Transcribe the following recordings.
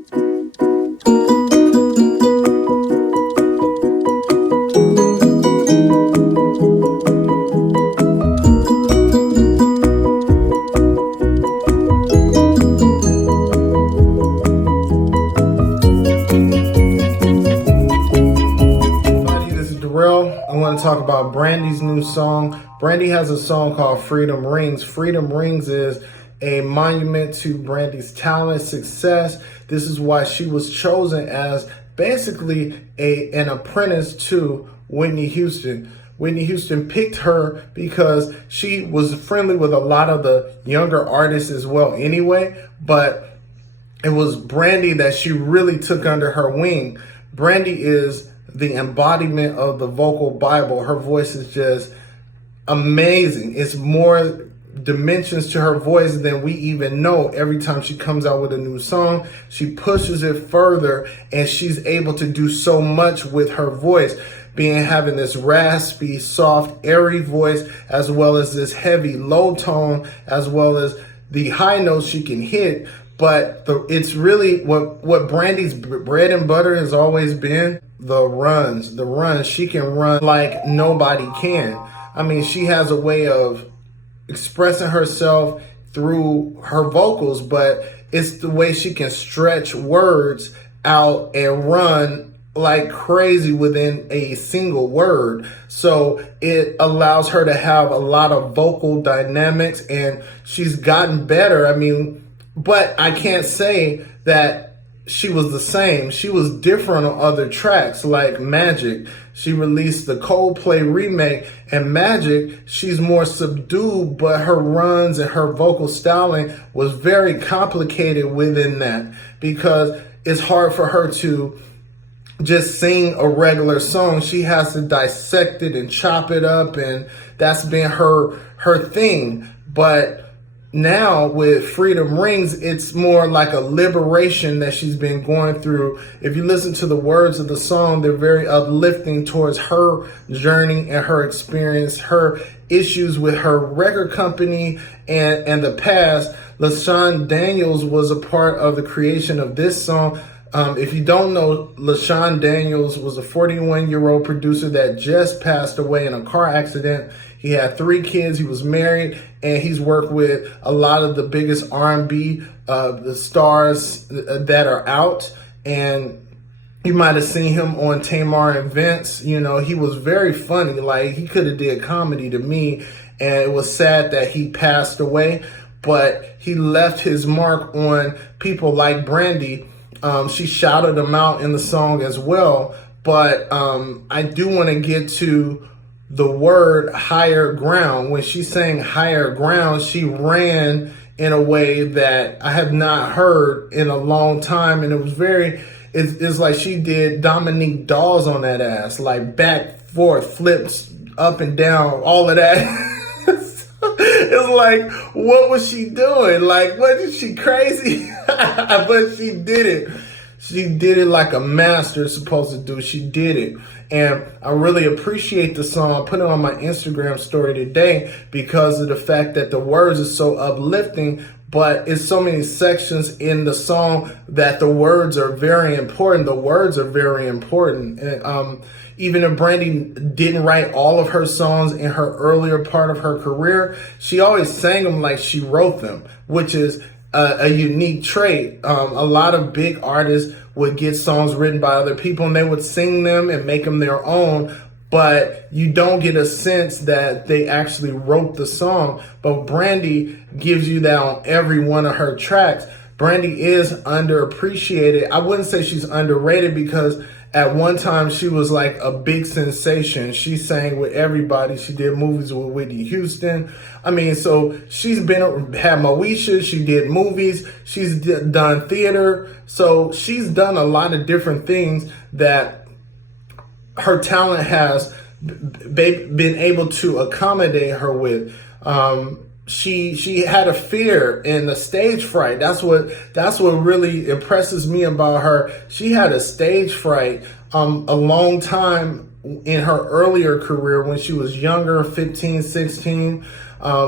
I want to talk about Brandy's new song. Brandy has a song called Freedom Rings. Freedom Rings is a monument to Brandy's talent, success. This is why she was chosen as basically an apprentice to Whitney Houston. Whitney Houston picked her because she was friendly with a lot of the younger artists as well anyway, but it was Brandy that she really took under her wing. Brandy is the embodiment of the vocal Bible. Her voice is just amazing. It's more dimensions to her voice than we even know. Every time she comes out with a new song, she pushes it further, and she's able to do so much with her voice, having this raspy, soft, airy voice, as well as this heavy low tone, as well as the high notes she can hit. But it's really what Brandy's bread and butter has always been, the runs. She can run like nobody can. I mean, she has a way of expressing herself through her vocals, but it's the way she can stretch words out and run like crazy within a single word. So it allows her to have a lot of vocal dynamics, and she's gotten better. I mean, but I can't say that she was the same. She was different on other tracks like Magic. She released the Coldplay remake, and Magic, she's more subdued, but her runs and her vocal styling was very complicated within that, because it's hard for her to just sing a regular song. She has to dissect it and chop it up, and that's been her thing. But now with Freedom Rings, it's more like a liberation that she's been going through. If you listen to the words of the song, they're very uplifting towards her journey and her experience, her issues with her record company and the past. LaShawn Daniels was a part of the creation of this song. If you don't know, LaShawn Daniels was a 41-year-old producer that just passed away in a car accident. He had 3 kids. He was married, and he's worked with a lot of the biggest R&B the stars that are out. And you might have seen him on Tamar and Vince. You know, he was very funny. Like, he could have did comedy to me, and it was sad that he passed away. But he left his mark on people like Brandy. She shouted him out in the song as well. But I do want to get to the word higher ground. When she sang higher ground, she ran in a way that I have not heard in a long time. And it was it's like she did Dominique Dawes on that ass, like back, forth, flips, up and down, all of that. It's like, what was she doing? Like, wasn't she crazy? But she did it. She did it like a master is supposed to do. She did it. And I really appreciate the song. I put it on my Instagram story today because of the fact that the words are so uplifting, but it's so many sections in the song that the words are very important. The words are very important. And, even if Brandy didn't write all of her songs in her earlier part of her career, she always sang them like she wrote them, which is a unique trait. A lot of big artists would get songs written by other people and they would sing them and make them their own, but you don't get a sense that they actually wrote the song. But Brandy gives you that on every one of her tracks. Brandy is underappreciated. I wouldn't say she's underrated, because at one time she was like a big sensation. She sang with everybody. She did movies with Whitney Houston. I mean, so she's had Moesha. She did movies. She's done theater. So she's done a lot of different things that her talent has been able to accommodate her with. She had a fear and a stage fright. That's what really impresses me about her. She had a stage fright a long time in her earlier career when she was younger, 15, 16.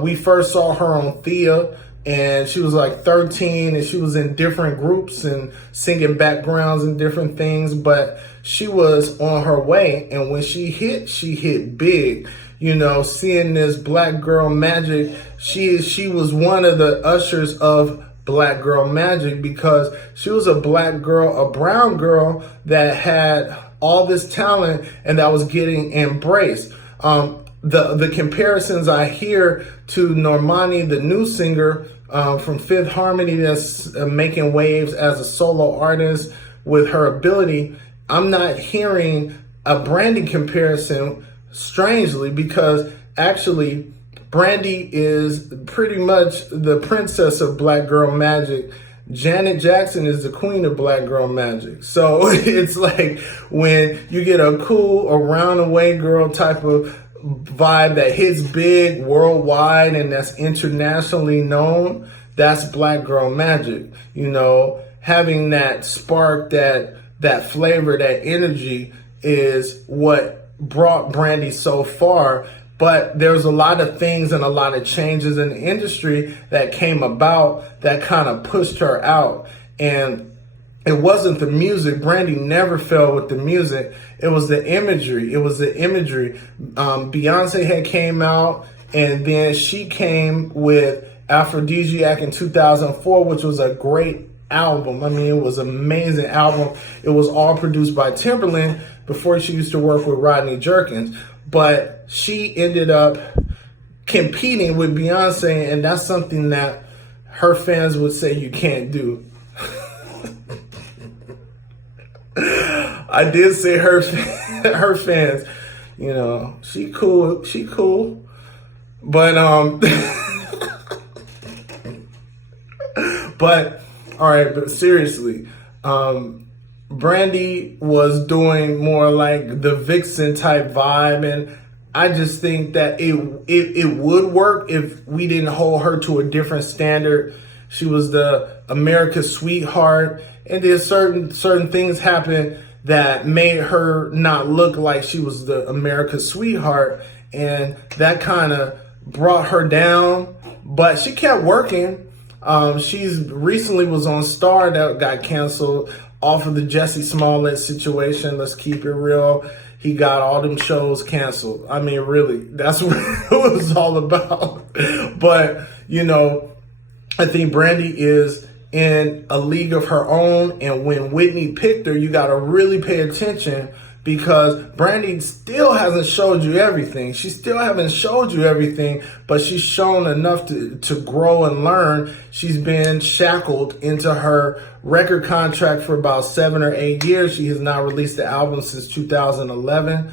We first saw her on Thea. and she was like 13, and she was in different groups and singing backgrounds and different things, but she was on her way. And when she hit big. You know, seeing this Black Girl Magic, she was one of the ushers of Black Girl Magic, because she was a black girl, a brown girl that had all this talent and that was getting embraced. The comparisons I hear to Normani, the new singer from Fifth Harmony, that's making waves as a solo artist with her ability, I'm not hearing a Brandy comparison, strangely, because actually Brandy is pretty much the princess of Black Girl Magic. Janet Jackson is the queen of Black Girl Magic. So it's like when you get a cool, around the way girl type of vibe that hits big worldwide and that's internationally known, that's Black Girl Magic. You know, having that spark, that flavor, that energy is what brought Brandy so far. But there's a lot of things and a lot of changes in the industry that came about that kind of pushed her out. And it wasn't the music. Brandy never fell with the music. It was the imagery. Beyonce had came out, and then she came with Aphrodisiac in 2004, which was a great album. I mean, it was an amazing album. It was all produced by Timberland before she used to work with Rodney Jerkins. But she ended up competing with Beyonce, and that's something that her fans would say you can't do. I did say her fans, you know, she cool. But but all right, but seriously, Brandy was doing more like the Vixen type vibe, and I just think that it would work if we didn't hold her to a different standard. She was the America's sweetheart, and then certain things happened that made her not look like she was the America's sweetheart, and that kind of brought her down. But she kept working. She's recently was on Star, that got canceled off of the Jussie Smollett situation. Let's keep it real. He got all them shows canceled. I mean, really, that's what it was all about. But, you know, I think Brandy is in a league of her own. And when Whitney picked her, you got to really pay attention, because Brandy still hasn't showed you everything. She still haven't showed you everything, but she's shown enough to grow and learn. She's been shackled into her record contract for about 7 or 8 years. She has not released an album since 2011.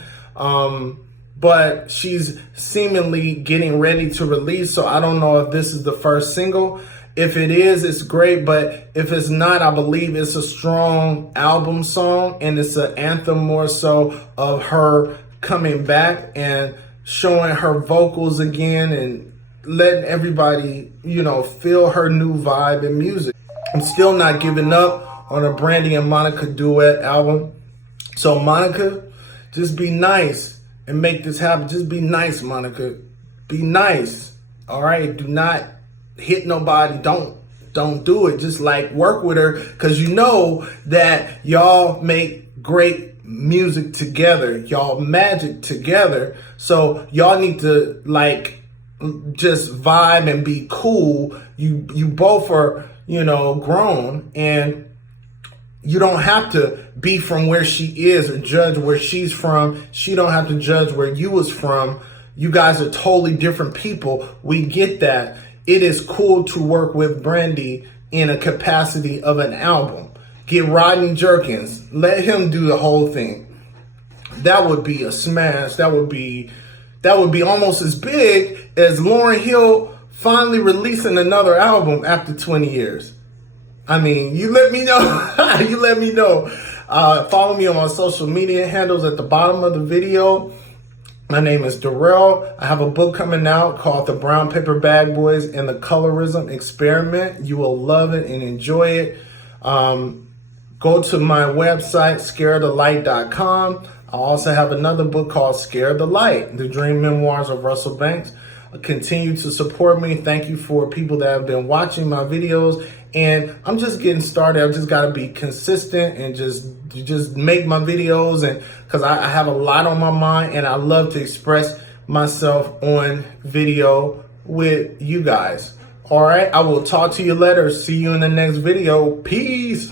But she's seemingly getting ready to release. So I don't know if this is the first single. If it is, it's great. But if it's not, I believe it's a strong album song, and it's an anthem more so of her coming back and showing her vocals again and letting everybody, you know, feel her new vibe and music. I'm still not giving up on a Brandy and Monica duet album. So Monica, just be nice and make this happen. Just be nice, Monica. Be nice. All right? Do not hit nobody. Don't do it. Just like work with her, because you know that y'all make great music together. Y'all magic together. So y'all need to like just vibe and be cool. You both are, you know, grown, and you don't have to be from where she is or judge where she's from. She don't have to judge where you was from. You guys are totally different people. We get that. It is cool to work with Brandy in a capacity of an album. Get Rodney Jerkins. Let him do the whole thing. That would be a smash. That would be almost as big as Lauryn Hill finally releasing another album after 20 years. I mean, you let me know. You let me know. Follow me on my social media handles at the bottom of the video. My name is Darrell. I have a book coming out called The Brown Paper Bag Boys and the Colorism Experiment. You will love it and enjoy it. Go to my website, scareofthelight.com. I also have another book called Scare the Light, The Dream Memoirs of Russell Banks. Continue to support me. Thank you for people that have been watching my videos. And I'm just getting started. I've just got to be consistent and just make my videos, and because I have a lot on my mind and I love to express myself on video with you guys. All right, I will talk to you later. See you in the next video. Peace.